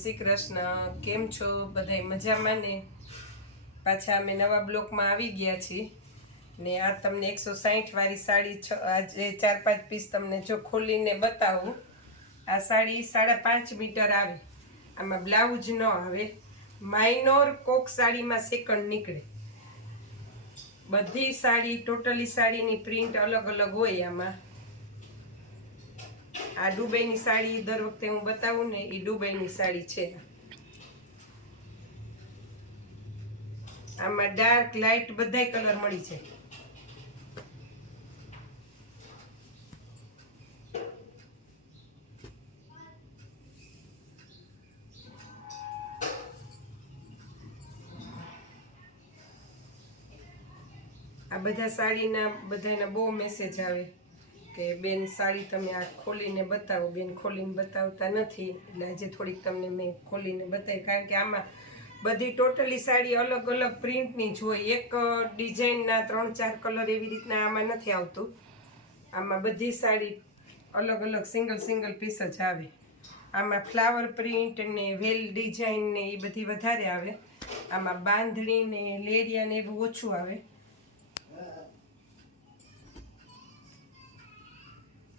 શ્રી કૃષ્ણ. કેમ છો બધાય? મજામાં ને? પાછા અમે નવા બ્લોકમાં આવી ગયા છીએ ને આ તમને 160 વાળી સાડી આજે 4-5 પીસ તમને જો ખોલીને બતાવું. આ સાડી 5.5 મીટર આવે. આમાં બ્લાઉઝ ન આવે. માઇનોર કોક સાડીમાં સેકન્ડ નીકળે. બધી સાડી ટોટલી સાડીની પ્રિન્ટ અલગ અલગ હોય. આમાં આ દુબઈની સાડી દર વખતે હું બતાવું ને એ દુબઈની સાડી છે. આમાં ડાર્ક લાઇટ બધાય કલર મળી જાય. આ બધા સાડીના બધાના બહુ મેસેજ આવે કે બેન સાડી તમે આ ખોલીને બતાવો. બેન ખોલીને બતાવતા નથી એટલે આજે થોડીક તમને મેં ખોલીને બતાવી. કારણ કે આમાં બધી ટોટલી સાડી અલગ અલગ પ્રિન્ટની જ હોય. એક ડિઝાઇનના 3-4 કલર એવી રીતના આમાં નથી આવતું. આમાં બધી સાડી અલગ અલગ સિંગલ પીસ જ આવે. આમાં ફ્લાવર પ્રિન્ટ ને વેલ ડિઝાઇન ને એ બધી વધારે આવે. આમાં બાંધણી ને લેરિયા ને એવું ઓછું આવે.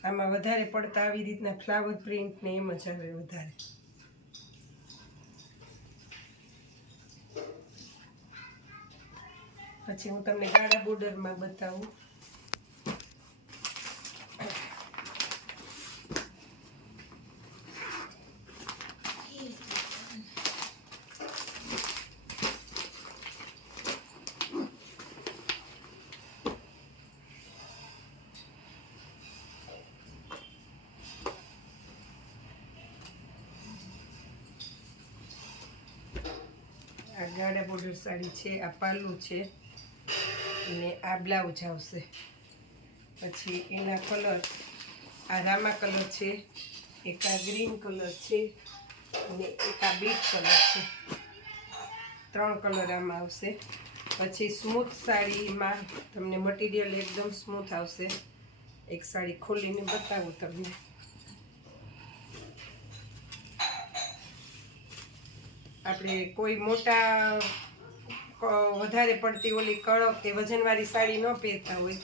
આમાં વધારે પડતા આવી રીતના ફ્લાવર પ્રિન્ટ ને એમ જ આવે વધારે. પછી હું તમને ગાળા બોર્ડરમાં બતાવું. આ ગાળા બોર્ડર સાડી છે. આ પાલું છે ને આ બ્લાઉઝ આવશે. પછી એના કલર આ રામા કલર છે, એક આ ગ્રીન કલર છે અને એક આ બીટ કલર છે. 3 કલર આમાં આવશે. પછી સ્મૂથ સાડીમાં તમને મટીરિયલ એકદમ સ્મૂથ આવશે. એક સાડી ખોલીને બતાવું તમને. આપણે કોઈ મોટા વધારે પડતી ઓલી કડક કે વજનવાળી સાડી ન પહેરતા હોય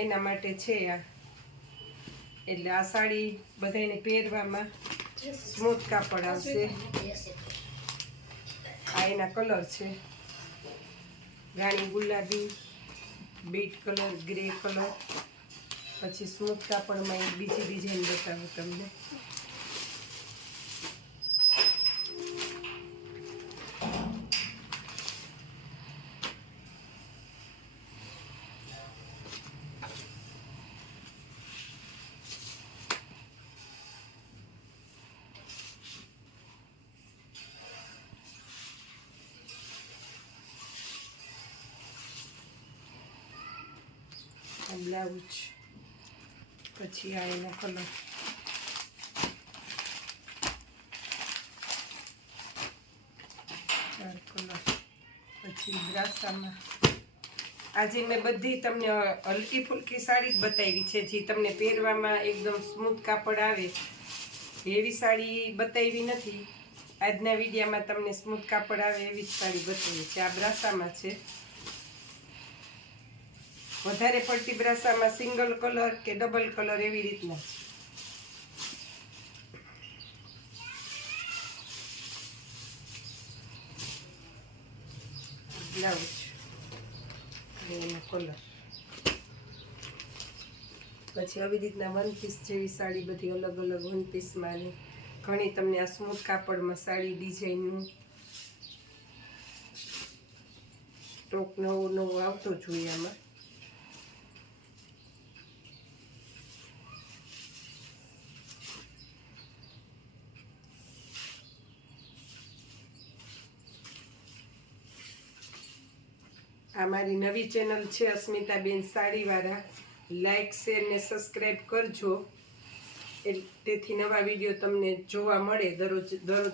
એના માટે છે આ. એટલે આ સાડી બધાને પહેરવામાં સ્મૂથ કાપડ આવશે. આ એના કલર છે રાણી ગુલાબી, બીટ કલર, ગ્રે કલર. પછી સ્મૂથ કાપડમાં એક બીજી ડિઝાઇન બતાવું તમને. બ્લાઉઝ પછી આ એનો કલર. પછી બ્રાસામાં આજે મેં બધી તમને હલકી ફુલકી સાડી જ બતાવી છે. જે તમને પહેરવામાં એકદમ સ્મૂથ કાપડ આવે એવી સાડી બતાવી નથી. આજના વિડીયોમાં તમને સ્મૂથ કાપડ આવે એવી જ સાડી બતાવી છે. આ બ્રાસામાં છે. વધારે પડતી બ્રાસામાં સિંગલ કલર કે ડબલ કલર એવી રીતના. બ્લાઉઝ એનો કલર. પછી આવી રીતના 1 પીસ જેવી સાડી બધી અલગ અલગ 1 પીસમાં ને ઘણી તમને આ સ્મૂથ કાપડમાં સાડી ડિઝાઇનનું સ્ટોક નવો આવતો જોઈએ આમાં. આ મારી નવી ચેનલ છે અસ્મિતાબેન સાડીવાળા. લાઈક, શેર ને સબસ્ક્રાઈબ કરજો. તેથી નવા વિડીયો તમને જોવા મળે. દરરોજ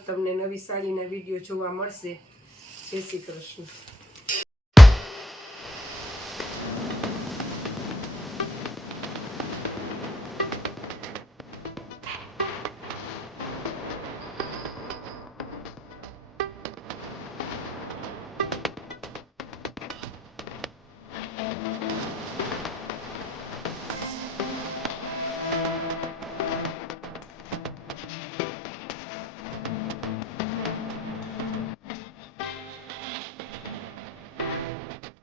તમને નવી સાડીના વિડીયો જોવા મળશે. જય શ્રી કૃષ્ણ.